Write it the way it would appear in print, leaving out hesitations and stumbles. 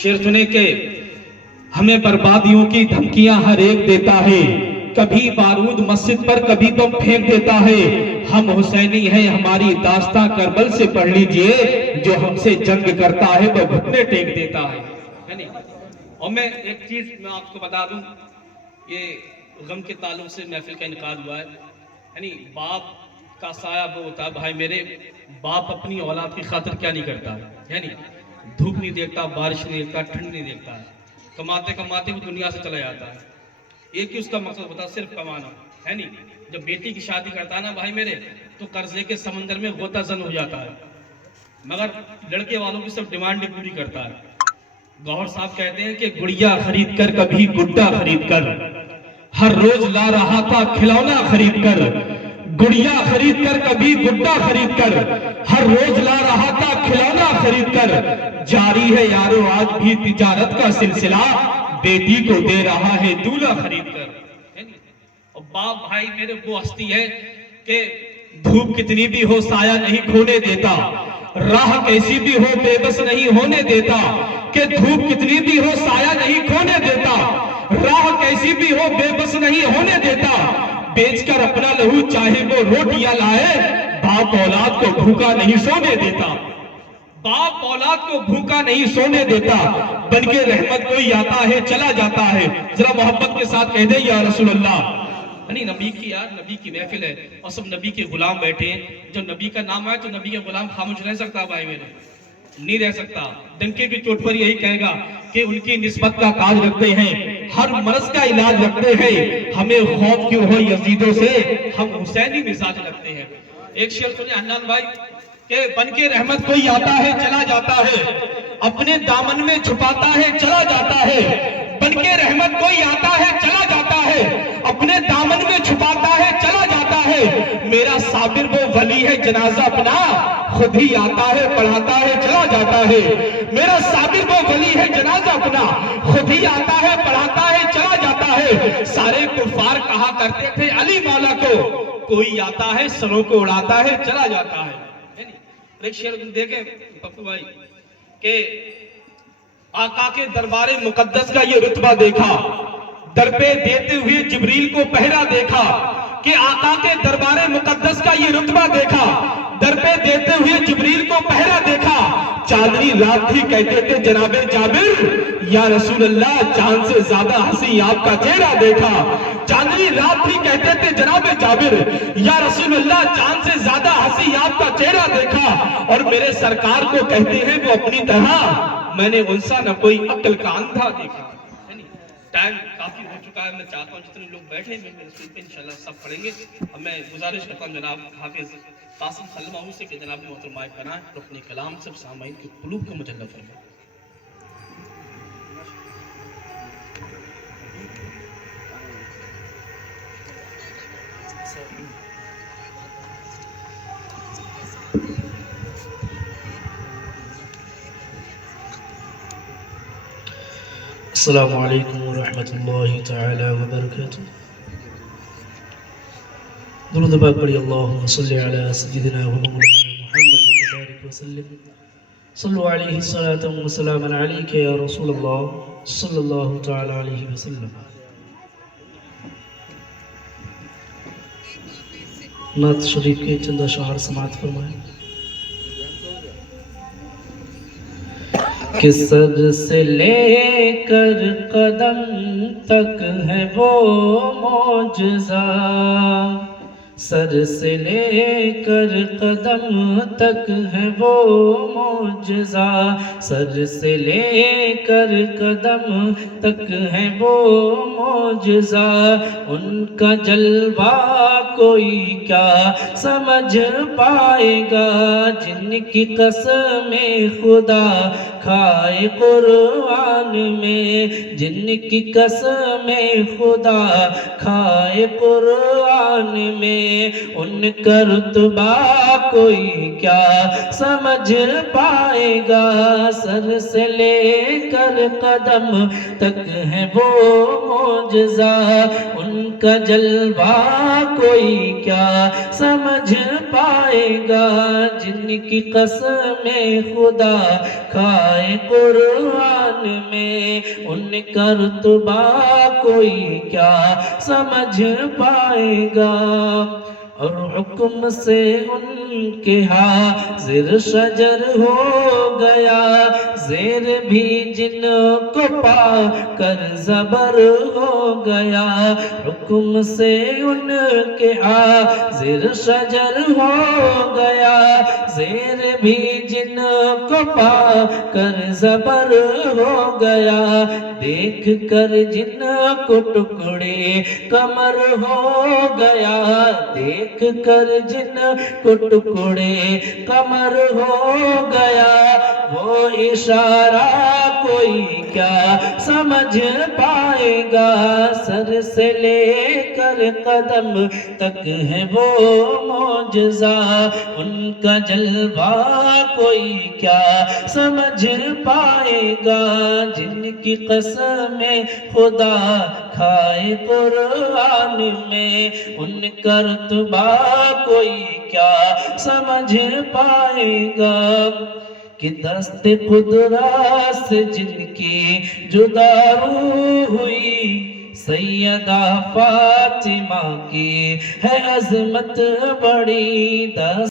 शेर सुने के हमें बर्बादियों की धमकियां हर एक देता है, कभी बारूद मस्जिद पर कभी बम फेंक देता है। हम हुसैनी हैं, हमारी दास्तां करबल से पढ़ लीजिए, जो हमसे जंग करता है वो घुटने टेक देता है नहीं। और मैं एक चीज मैं आपको बता दूं, ये गम के ताल्लुक से महफिल का इनकार हुआ है, यानी बाप का साया वो होता है। भाई मेरे, बाप अपनी औलाद की खातिर क्या नहीं करता है, यानी धूप नहीं देखता, बारिश नहीं देखता, ठंड नहीं देखता है, कमाते कमाते वो दुनिया से चला जाता है। एक ही उसका मकसद होता है, सिर्फ कमाना है नहीं। जब बेटी की शादी करता है ना भाई मेरे, तो कर्जे के समंदर में गोता जन हो जाता है, मगर लड़के वालों की सब डिमांड पूरी करता है। गौहर साहब कहते हैं कि गुड़िया खरीद कर कभी गुड्डा खरीद कर, हर रोज ला रहा था खिलौना खरीद कर। गुड़िया खरीद कर कभी गुड्डा खरीद कर, हर रोज ला रहा था खिलौना खरीद कर। जारी है यारो आज भी तिजारत का सिलसिला, बेटी को दे रहा है दूल्हा खरीद कर। और बाप भाई मेरे वो हस्ती है कि धूप कितनी भी हो साया नहीं खोने देता, राह कैसी भी हो बेबस नहीं होने देता। कि धूप कितनी भी हो साया नहीं खोने देता, राह कैसी भी हो बेबस नहीं होने देता। बेचकर अपना लहू चाहे वो रोटियां लाए, बाप औलाद को भूखा नहीं सोने देता। बाप औलाद को भूखा नहीं सोने देता। बनके रहमत कोई आता है चला जाता है, जरा मोहब्बत के साथ कह दे या रसूल अल्लाह। नहीं, नबी की यार, नबी की महफिल है और सब नबी के गुलाम बैठे हैं। जब नबी का नाम आए तो नबी के गुलाम खामोश रह सकता भाई मेरे, नहीं रह सकता। डंके की चोट पर यही कहेगा कि उनकी निस्बत का काज रखते हैं, हर मर्ज का इलाज रखते हैं। हमें खौफ क्यों हो यजीदों से, हम हुसैनी मिजाज रखते हैं। एक शेर सुने हन्नान भाई के बनके रहमत कोई आता है चला जाता है, अपने दामन में छुपाता है चला जाता है। बनके रहमत कोई आता है चला जाता है, अपने दामन में छुपाता है चला जाता है। मेरा साबिर वो वली है जनाजा अपना खुद ही आता है पढ़ाता है चला जाता है। मेरा साबिर वो वली है जनाजा अपना खुद ही आता है पढ़ाता है चला जाता है। सारे कुफार कहा करते थे अली मौला को, कोई आता है सरों को उड़ाता है चला जाता है। एक शेर देखें पप्पू भाई के आका के दरबारे मुकद्दस का ये रुतबा देखा, दर पे देते हुए जिब्रील को पहरा देखा। कि आका के दरबारे मुकद्दस का ये रुतबा देखा, दर पे देते हुए जिब्रील को पहरा देखा। चांदनी रात थी कहते थे जनाबे जाबिर, या रसूल अल्लाह चांद से ज्यादा हंसी आपका चेहरा देखा। चांदनी रात थी कहते थे जनाबे जाबिर, या रसूल अल्लाह चांद से ज्यादा हंसी आपका चेहरा देखा। और मेरे सरकार को कहते हैं वो अपनी तरह, मैंने उनसा न कोई अक्ल का अंधा देखा। टाइम काफी हो चुका है, मैं चाहता हूँ जितने लोग बैठे हैं मेरे स्कूल पे इंशाल्लाह सब पढ़ेंगे। अब मैं गुजारिश करता हूँ जनाब हाफिज कासिम खलमाऊ से कि जनाब मोहतरम माइक बनाएं तो अपने कलाम सब सामाइन के कुलूब को मुजल्ला फरमाएं। السلام علیکم ورحمۃ اللہ تعالی وبرکاتہ۔ درود پاک پڑھی، اللہم صلی علی سیدنا و مولانا محمد وبارک وسلم۔ صلو علیہ الصلاۃ والسلام علیک یا رسول اللہ صلی اللہ تعالی علیہ وسلم۔ نعت شریف کے چند اشعار سماعت فرمائیں۔ کہ سر سے لے کر قدم تک ہے وہ معجزہ، سر سے لے کر قدم تک ہے وہ معجزہ، سر سے لے کر قدم تک ہے وہ معجزہ۔ ان کا جلوہ کوئی کیا سمجھ پائے گا، جن کی قسم خدا کھائے قرآن میں، جن کی قسم خدا کھائے قرآن میں۔ ان کا رتبہ کوئی کیا سمجھ پائے گا، سر سے لے کر قدم تک ہے وہ معجزہ۔ ان کا جلوہ کوئی کیا سمجھ پائے گا، جن کی قسم خدا کھائے آئے قرآن میں، ان کا رتبہ کوئی کیا سمجھ پائے گا، اور حکم سے ان کے حاضر شجر ہو گیا، زیر بھی جن کو پا کر زبر ہو گیا، حکم سے ان کے حاضر شجر ہو گیا، زیر بھی جن کو پا کر زبر ہو گیا، دیکھ کر جن کو ٹکڑے کمر ہو گیا، دیکھ کر جن کو ٹکڑے کمر ہو گیا، وہ اشارہ کوئی کیا سمجھ پائے گا، سر سے لے کر قدم تک ہے وہ معجزہ، ان کا جلوہ کوئی کیا سمجھ پائے گا، جن کی قسمیں خدا کھائے قرآن میں، ان کا رتبہ کوئی کیا سمجھ پائے گا، کہ دست قدرت سے جن کی جدا ہوئی، سیدہ فاطمہ کی ہے عظمت بڑی، دست